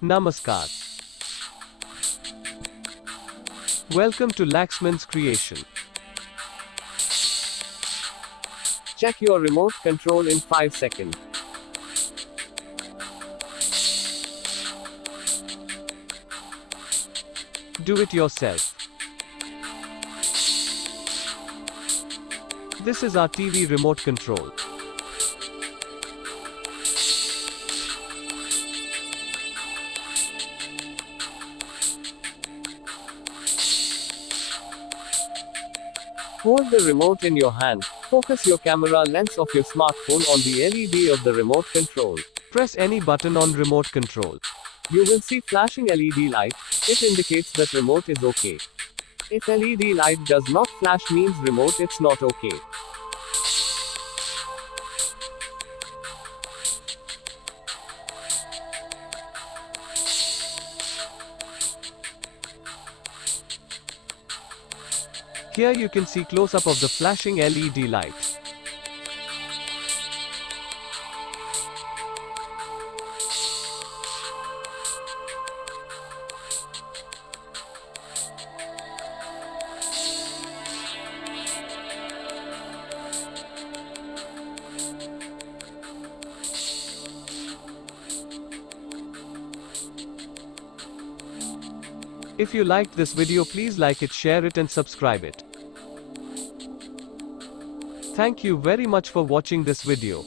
Namaskar. Welcome to Laxman's Creation. Check your remote control in 5 seconds. Do it yourself. This is our TV remote control. Hold the remote in your hand. Focus your camera lens of your smartphone on the LED of the remote control. Press any button on remote control. You will see flashing LED light. It indicates that remote is okay. If LED light does not flash means remote it's not okay. Here you can see close-up of the flashing LED light. If you liked this video, please like it, share it and subscribe it. Thank you very much for watching this video.